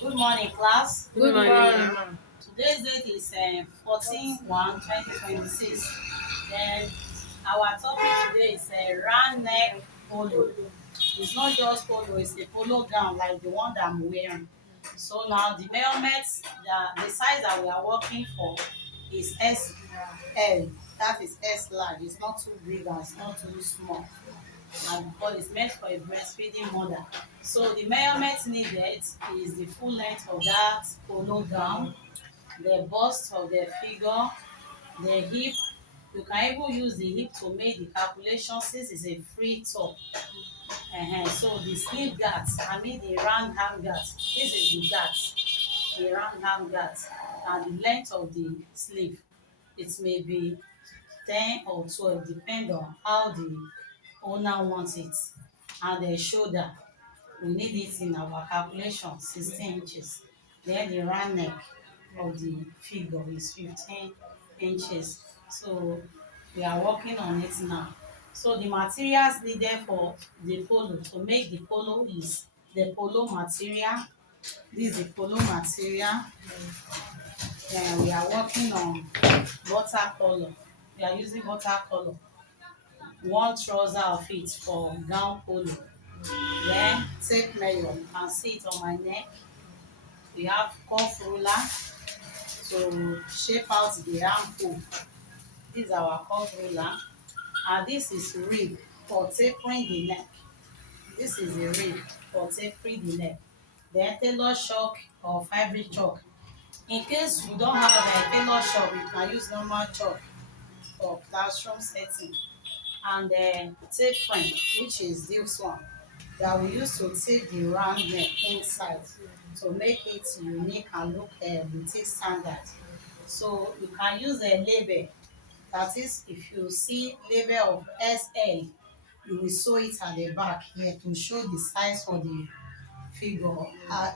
Good morning, class. Good morning. Today's date is 14/1/2026. Then our topic today is round neck polo. It's not just polo, it's a polo gown like the one that I'm wearing. So now the measurements, the size that we are working for is SL. That is S large. It's not too big and it's not too small. And because it's meant for a breastfeeding mother. So the measurement needed is the full length of that polo gown, the bust of the figure, the hip. You can even use the hip to make the calculation since it's a free top. So the sleeve guards, I mean the round hand guards. This is the guards, the round hand guards, and the length of the sleeve. It may be 10 or 12, depend on how the owner wants it. And the shoulder, we need it in our calculation 16 inches. Then the round neck of the figure is 15 inches. So we are working on it now. So the materials needed for the polo, to make the polo, is the polo material. This is the polo material. Then we are working on watercolor. We are using watercolor. One trouser of it for gown polo. Then tape measure, you can see it on my neck. We have cuff ruler to shape out the armhole. This is our cuff ruler. And this is rib for tapering the neck. This is a rib for tapering the neck. Then tailor chalk or fabric chalk. In case you don't have a tailor chalk, you can use normal chalk for classroom setting. And tape frame, which is this one that we use to tape the round neck inside to make it unique and look boutique standard. So you can use a label. That is, if you see label of SL, you will sew it at the back here to show the size for the figure.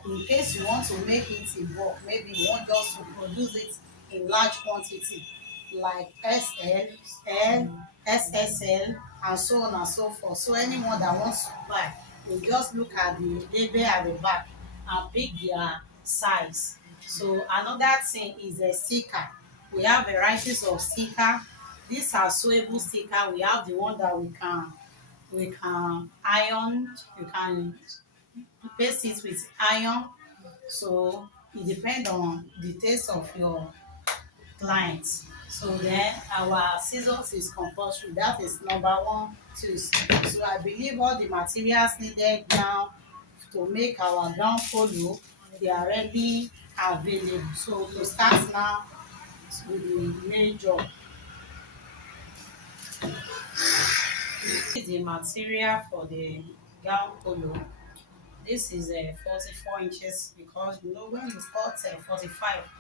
In case you want to make it in bulk, maybe you want just to produce it in large quantity, like SL, L, SSL, and so on and so forth. So anyone that wants to buy will just look at the label at the back and pick their size. So another thing is a sticker. We have varieties of sticker. These are sewable sticker. We have the one that we can iron. You can paste it with iron. So it depends on the taste of your clients. So then our scissors is compulsory. That is number one tools. So I believe all the materials needed now to make our gown polo, they are ready available. So to start now with the main job. This is the material for the gown polo. This is 44 inches, because you know when you cut 45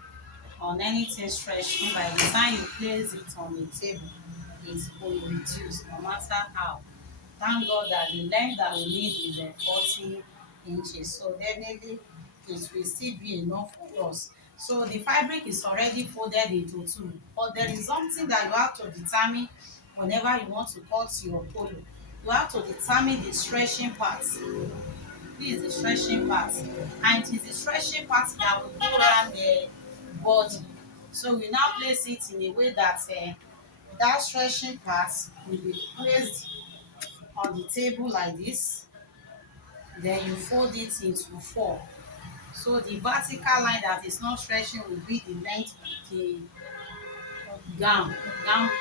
on anything stretching, by the time you place it on the table, it will reduce no matter how. Thank God that the length that we need is 40 inches. So definitely it will still be enough for us. So the fabric is already folded into two. But there is something that you have to determine whenever you want to cut your polo. You have to determine the stretching part. This is the stretching part, and it is the stretching part that will go around the body. So we now place it in a way that that stretching part will be placed on the table like this. Then you fold it into four. So the vertical line that is not stretching will be the length of the gown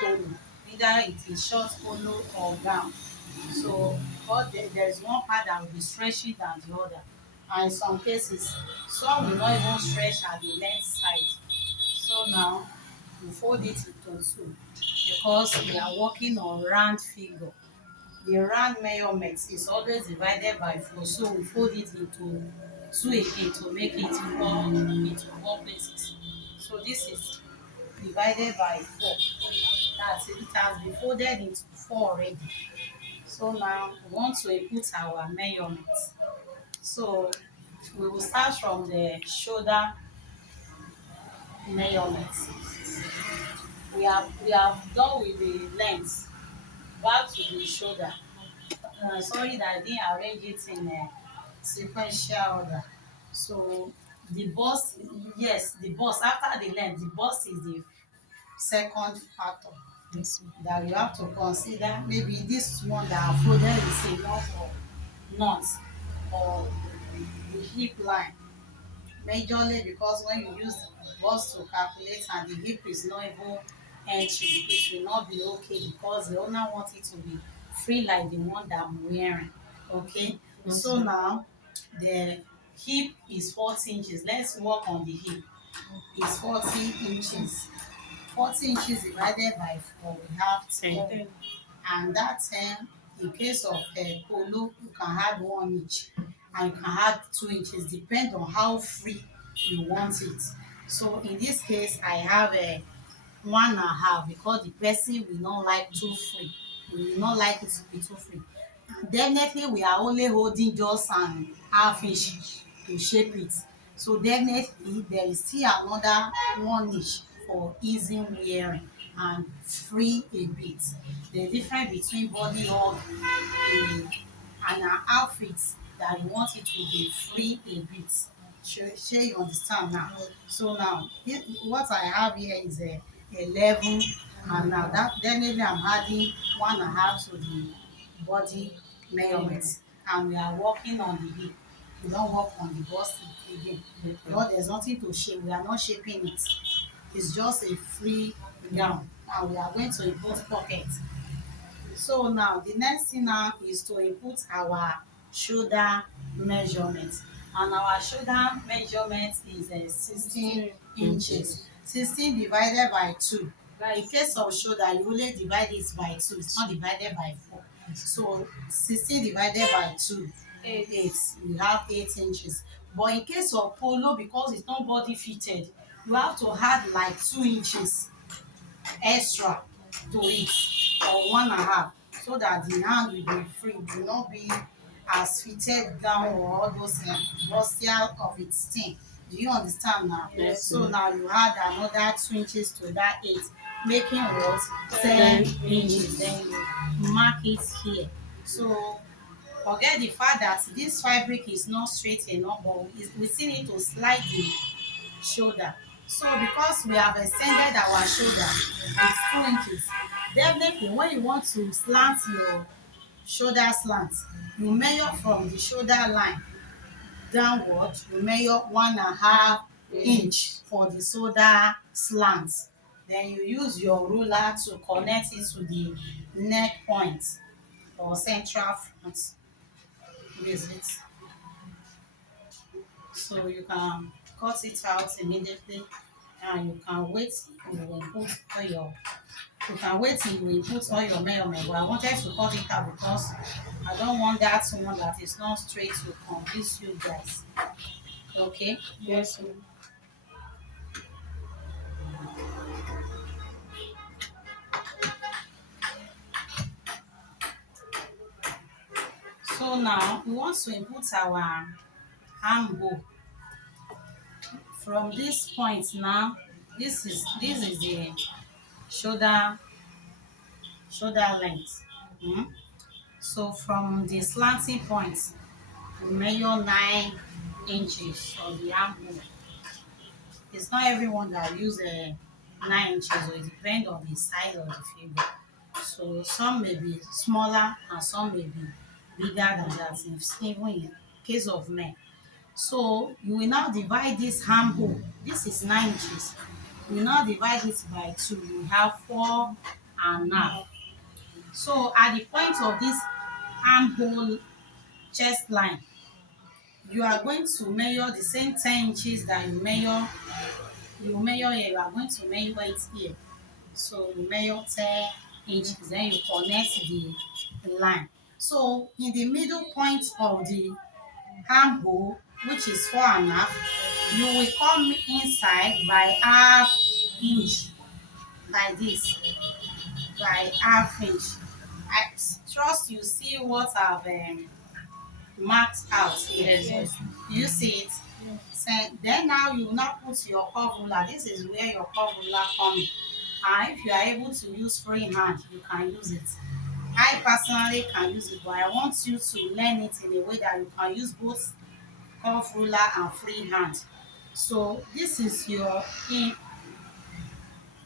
polo, either it is short polo or gown. So but there is one part that will be stretching than the other, and in some cases some will not even stretch at the length side. So now we fold it into two, because we are working on round figure. The round measurement is always divided by four, so we fold it into two again to make it four places. So this is divided by four. That's it. It has been folded into four already. So now we want to input our measurements. So we will start from the shoulder measurements. We have done with the length. Back to the shoulder. Sorry that I didn't arrange it in a sequential order. So The bust, yes, the bust after the length, the bust is the second factor Yes. that you have to consider. Maybe this one that I folded is enough or not, or the hip line. Majorly because when you use the bust to calculate and the hip is not even entering, it will not be okay because the owner wants it to be free like the one that I'm wearing. Okay, Yes. so now the hip is 40 inches. Let's work on the hip. It's 40 inches. 40 inches divided by 4, we have 10. 10. And that 10, in case of a polo, you can add 1 inch and you can add 2 inches, depend on how free you want it. So in this case, I have a 1.5 because the person will not like too free. We will not like it to be too free. Definitely, we are only holding just an half inch to shape it. So definitely, there is still another 1 inch for easy wearing and free a bit. The difference between body hug and an outfit that you want it to be free a bit. Sure you understand now. So now, what I have here is a 11, and now that definitely I'm adding 1.5 to the body measurement, and we are working on the hip. We don't work on the bust again because there's nothing to shape. We are not shaping it. It's just a free gown. Now we are going to input pocket. So now the next thing now is to input our shoulder measurement, and our shoulder measurement is 16 inches. 16 divided by 2. In case of shoulder, you only divide it by 2, it's not divided by 4. So 16 divided by 2, 8. We have 8 inches. But in case of polo, because it's not body fitted, you have to add like 2 inches extra to it, or 1.5, so that the hand will be free, it will not be as fitted gown or all those bustial of its thing. Do you understand now? Yes. So now you add another 2 inches to that 8, making what? 10 inches. Then you mark it here. So forget the fact that this fabric is not straight enough, but we still need to slide the shoulder. So because we have extended our shoulder with 2 inches, definitely when you want to slant your shoulder slant, you measure from the shoulder line downward, you measure 1.5 inch for the shoulder slant. Then you use your ruler to connect it to the neck point or central front. Visit. So you can cut it out immediately, and you can wait. You will input all your you can wait till you input all your measurement, but I wanted to cut it out because I don't want that one that is not straight to confuse you guys. Okay, Yes. Ma'am. so now we want to input our arm hole from this point. Now this is the shoulder length. So from the slanting point, we measure 9 inches of the arm hole. It's not everyone that use 9 inches, so it depends on the size of the figure. So some may be smaller and some may be bigger than that, even in case of men. So you will now divide this arm hole. This is 9 inches. You will now divide it by 2. You have 4.5. So at the point of this armhole chest line, you are going to measure the same 10 inches that you measure here. You are going to measure it here. So you measure 10 inches, then you connect the line. So in the middle point of the armhole, which is 4.5, you will come inside by half inch, like this, by half inch. I trust you see what I've marked out here. Yes. You see it? So then now you will now put your curve ruler. This is where your curve ruler coming. And if you are able to use free hand, you can use it. I personally can use it, but I want you to learn it in a way that you can use both curve ruler and free hand. So this is your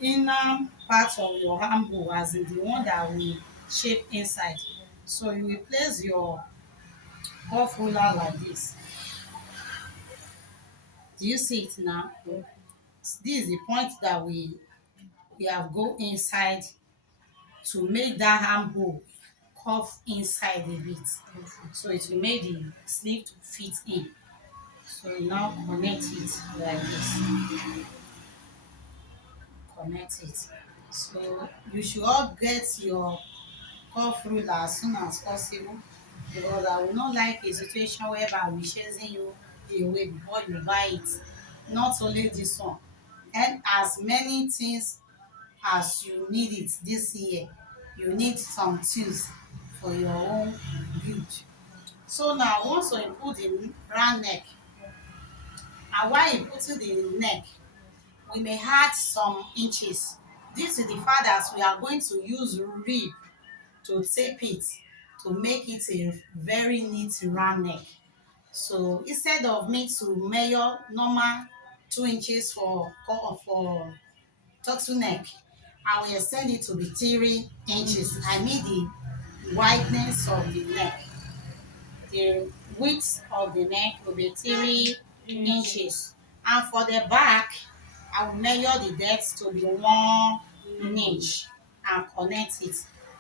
inner part of your handle, as in the one that will shape inside. So you will place your cuff ruler like this. Do you see it now? This is the point that we have go inside to make that handle curve inside a bit. So it will make the sleeve to fit in. So you now connect it like this. Connect it. So you should all get your cuff ruler as soon as possible, because I will not like a situation whereby I will be chasing you away before you buy it. Not only this one, and as many things as you need it this year, you need some tools for your own build. So now once you put the round neck, and while you put the neck, we may add some inches. This is the fact that we are going to use rib to tape it, to make it a very neat round neck. So instead of me to measure normal 2 inches for turtleneck, I will extend it to be 3 inches. I need the wideness of the neck. The width of the neck will be 3 inches. And for the back, I will measure the depth to be 1 inch and connect it.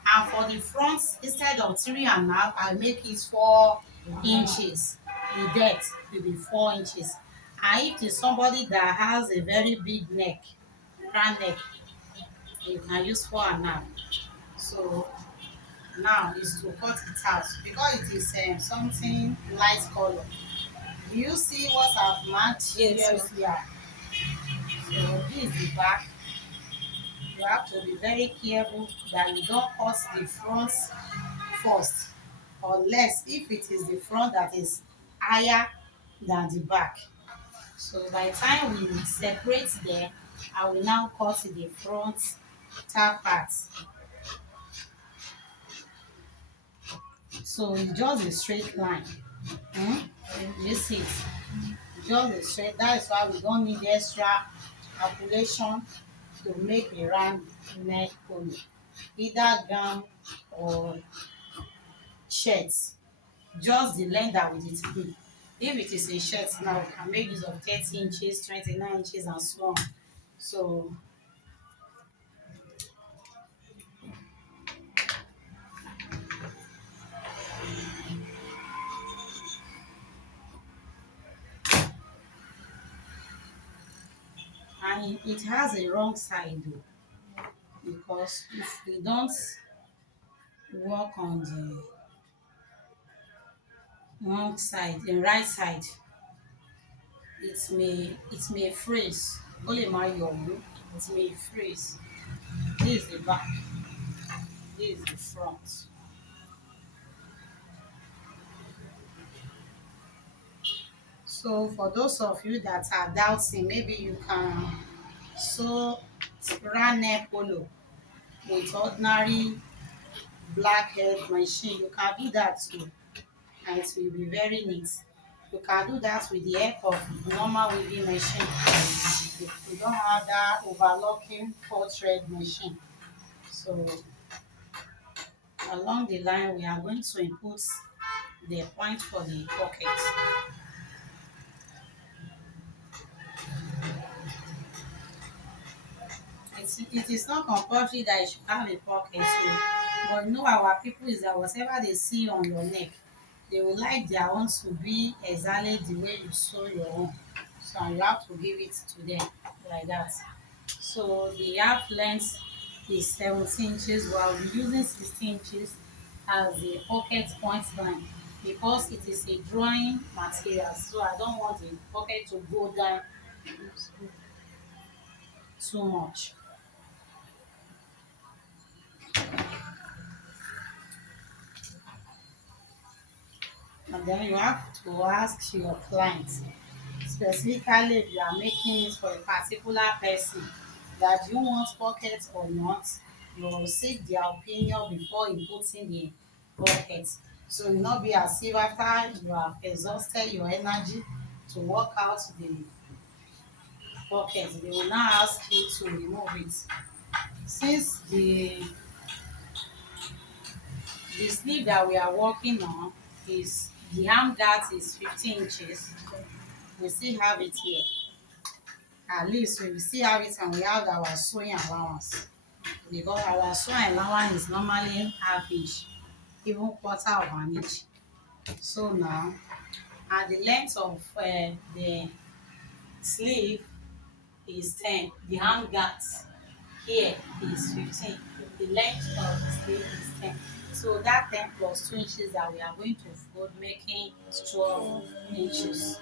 And for the front, instead of 3.5, I'll make it 4 inches. The depth will be 4 inches. And if it's somebody that has a very big neck, round neck, you can use 4.5. So now is to cut it out because it is something light color. Do you see what I've marked? Yes. Yeah. So this is the back. You have to be very careful that you don't cut the front first, unless if it is the front that is higher than the back. So by the time we separate there, I will now cut the front top part. So it's just a straight line. You see it? Just a straight. That is why we don't need extra calculation to make a round neck polo, either gown or shirt. Just the length that we need to be. If it is a shirt now, we can make use of 30 inches, 29 inches, and so on. So, and it has a wrong side though, because if we don't work on the wrong side, the right side, it may freeze. Only my young, it may freeze. This is the back, this is the front. So for those of you that are doubting, maybe you can sew round neck polo with ordinary blackhead machine. You can do that too, and it will be very neat. You can do that with the help of normal weaving machine. If you don't have that overlocking 4 thread machine. So along the line, we are going to input the point for the pocket. It is not compulsory that you should have a pocket. So, but you know our people is that whatever they see on your neck, they will like their own to be exactly the way you sew your own. So you have to give it to them like that. So the half length is 17 inches, while we're using 16 inches as the pocket point line because it is a drawing material. So I don't want the pocket to go down too much. And then you have to ask your client, specifically if you are making it for a particular person, that you want pocket or not. You will seek their opinion before inputting the pocket. So it will not be as if after you have exhausted your energy to work out pocket, they will now ask you to remove it. Since the sleeve that we are working on is the arm depth is 15 inches, we still have it here. At least we will still have it, and we have our sewing allowance, because our sewing allowance is normally half inch, even quarter of an inch. So now, and the length of the sleeve is 10, the hand guards here is 15, the length of the sleeve is 10. So that 10 plus 2 inches that we are going to fold, making 12 inches.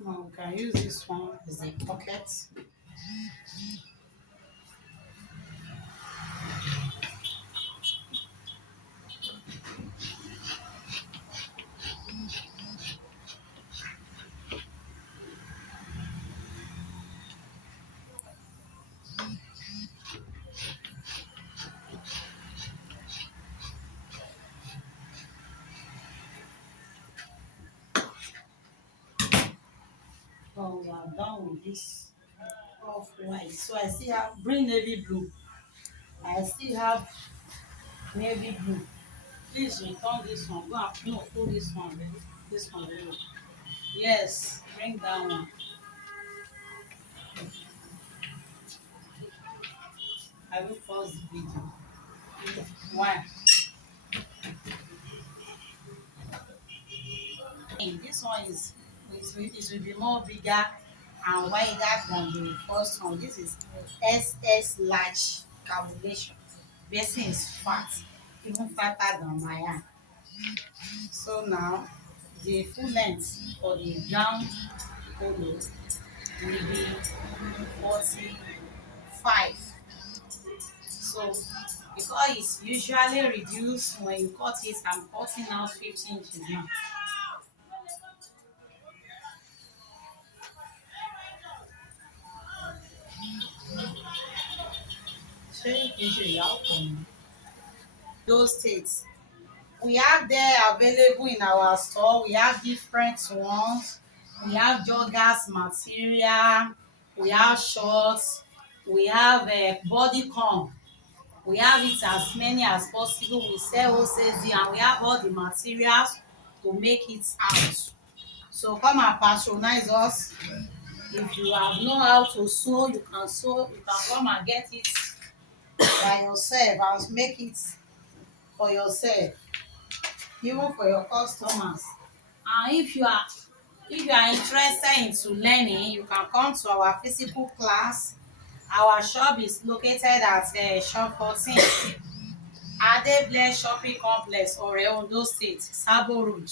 Now we can use this one as a pocket. Oh, we are done with this off white. So I still have bring navy blue. I still have navy blue. Please return this one. Go and no, put this one. This one. Very well. Yes, bring that one. I will pause the video. Why? This one is it will be more bigger and wider than the first one. This is SS large calculation. Basin is fat, even fatter than my hand. So now the full length for the down polo will be 45. So because it's usually reduced when you cut it, I'm cutting out 15 inches now. Ṣé ìṣe ìyá ọkọ mi? Those states we have there available in our store. We have different ones. We have joggers material. We have shorts. We have bodycon. We have it as many as possible. We sell wholesale and we have all the materials to make it out. So come and patronize us. If you have know how to sew, you can sew. You can come and get it by yourself and make it for yourself, even for your customers. And if you are interested into learning, you can come to our physical class. Our shop is located at shop 14 Adeble Shopping Complex, Ore, Ondo State, Sabo Road.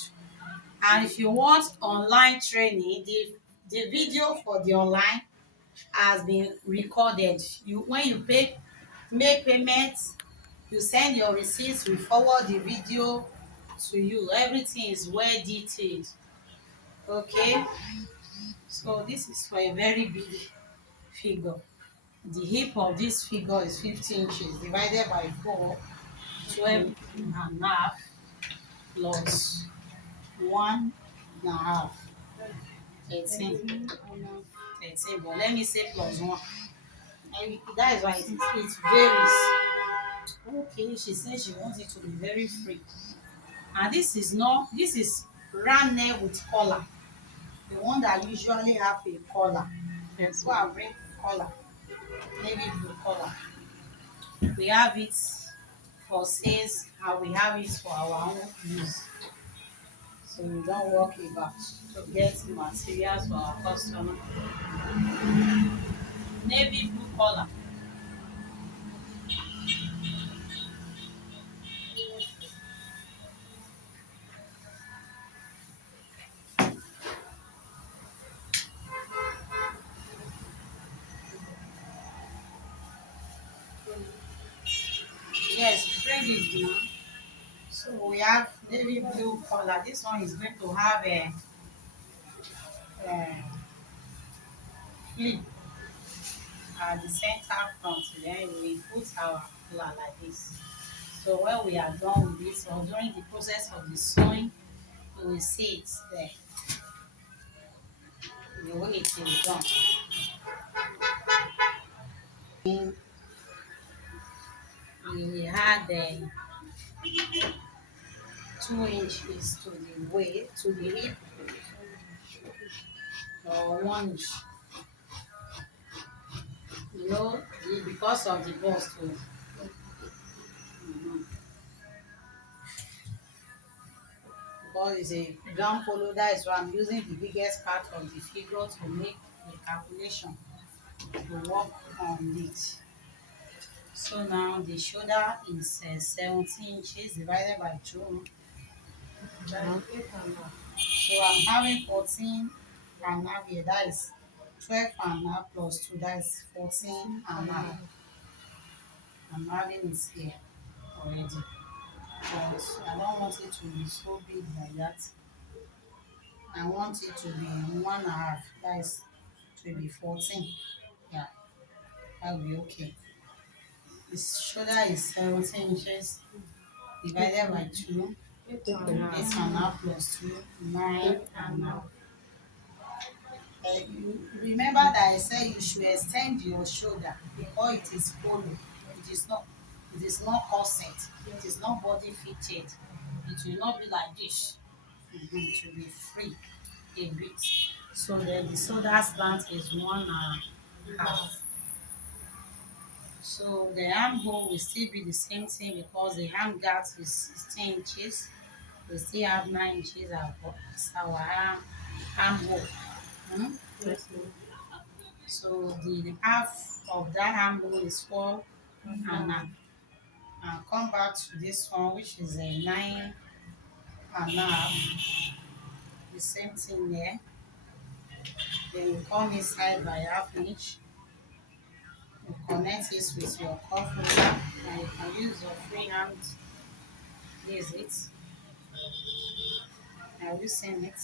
And if you want online training, the video for the online has been recorded. When you make payments, you send your receipts, we forward the video to you. Everything is well detailed. Okay, so this is for a very big figure. The hip of this figure is 15 inches divided by 4, 12 and a half plus 1 and a half, 13. 13, but let me say plus 1. And that is why it varies. Okay, she said she wants it to be very free. And this is round neck with collar. The one that usually have a collar. Yes. Go and bring collar, navy blue collar. We have it for sales and we have it for our own use. So we don't work about to get materials for our customer. Navy blue collar. wearing it now. So we have navy blue color. This one is going to have a flip at the center front. Then we put our collar like this. So when we are done with this, or during the process of the sewing, you will see it there, the way it is done. We had 2 inches to the way to the hip, or 1 inch. Because of the bust too. Because it's a ground polo, that is why I'm using the biggest part of the figure to make the calculation to work on it. So now the shoulder is 17 inches divided by 2. So I'm having 14 and a half here. That is 12 and a half plus 2. That is 14 and a half. I'm having it here already. But I don't want it to be so big like that. I want it to be 1.5. That is to be 14. Yeah, that will be okay. This shoulder is 17 inches divided by 2. 8.5 plus 2, 9.5. You remember that I said you should extend your shoulder because it is polo. It is not. It is not corset. It is not body fitted. It will not be like this. It will be free a bit. So then the shoulder slant is 1.5. So the arm hole will still be the same thing because the arm gap is 16 inches. We still have 9 inches as our arm hole. Hmm? So the half of that arm hole is 4.5. And come back to this one, which is a 9.5. The same thing there. Then you come inside by 1/2 inch. You connect this with your cuff holder, and you can use your free hand. Use it. Have you seen it?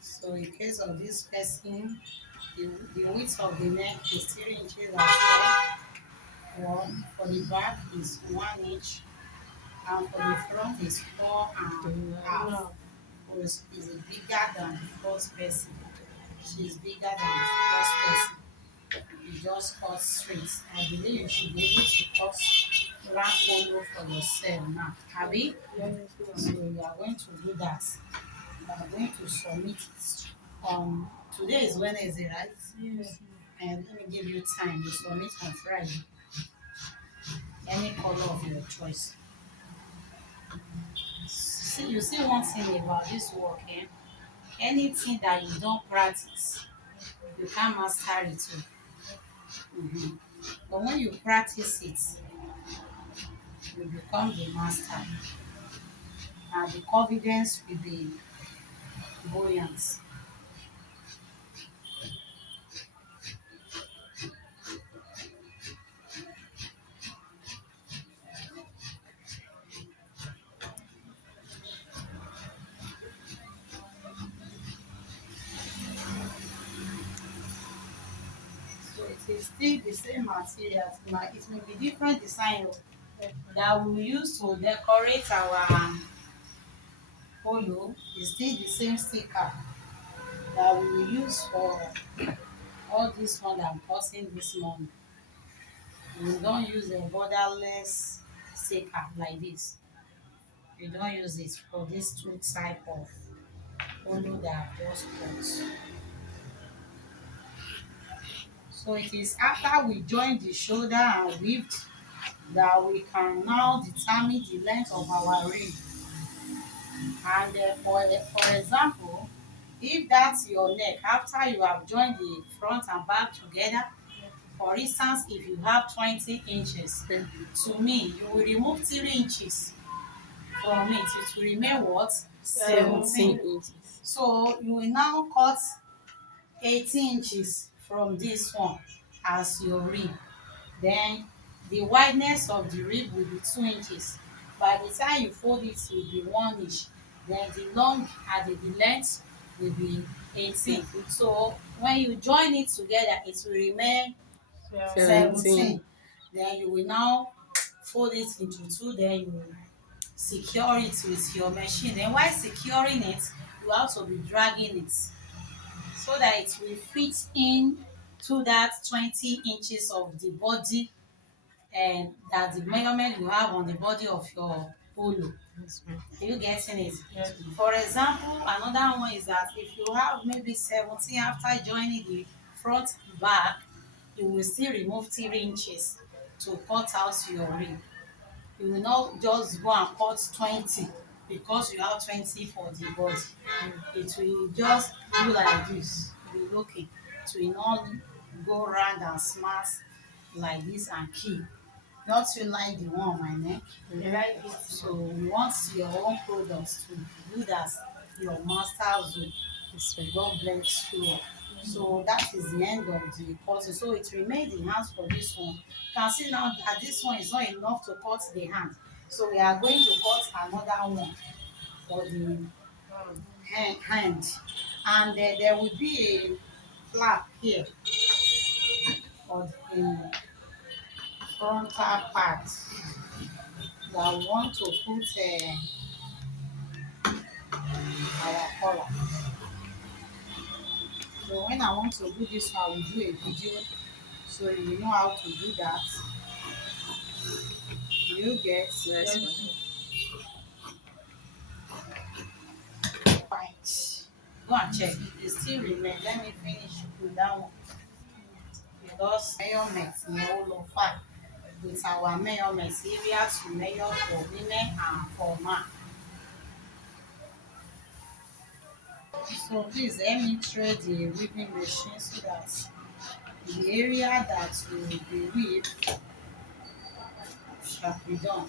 So in case of this person, the width of the neck is 3 inches as well. One for the back is 1 inch, and for the front is 4.5. Is bigger than the first person. She's bigger than the first person. You just cut straight. I believe you should be able to cut round polo for yourself now. Abby? So you are going to do that. You are going to submit it on today is Wednesday, right? Yes. And let me give you time. You submit on Friday. Any color of your choice. See, you see one thing about this work, eh? Anything that you don't practice, you can't master it too. But when you practice it, you become the master, and the confidence will be buoyant. So it is still the same materials. It may be different design that we use to decorate our polo. It's still the same sticker that we will use for all this one that I'm cutting this morning. We don't use a borderless sticker like this. We don't use it for these two type of polo that I've just cut. So it is after we join the shoulder and lift that we can now determine the length of our ring. And for example, if that's your neck, after you have joined the front and back together, for instance, if you have 20 inches, to me, you will remove 3 inches from it, it will remain what? 17 17. inches. So you will now cut 18 inches from this one as your rib. Then the wideness of the rib will be 2 inches. By the time you fold it, it will be 1 inch. Then the long and the length will be 18. So when you join it together, it will remain 17. 17. Then you will now fold it into two. Then you secure it with your machine. Then while securing it, you have to be dragging it so that it will fit in to that 20 inches of the body and that the measurement you have on the body of your polo. Yes, ma'am. Are you getting it? Yes. For example, another one is that if you have maybe 17 after joining the front back, you will still remove 3 inches to cut out your rib. You will not just go and cut 20 because you have 20 for the body. It will just do like this. Be looking. It will not go round and smash like this and keep. Not you like the one on my neck. You like it. So we want your own products to be good as your master's will. Yes, ma'am. God bless you. So that is the end of the process. So it remains the hands for this one. You can see now that this one is not enough to cut the hand. So we are going to cut another one for the hand. And there will be a flap here for the frontal part that we want to put our collar. So when I want to do this one, I will do a video so you know how to do that. You get Yes, ma'am. right. Go and check. It still remain. Let me finish with that one. Because measurement in all of five with our measurements area to measure for women and for man. So please let me trade the weaving machine so that the area that will be weaved shall be done.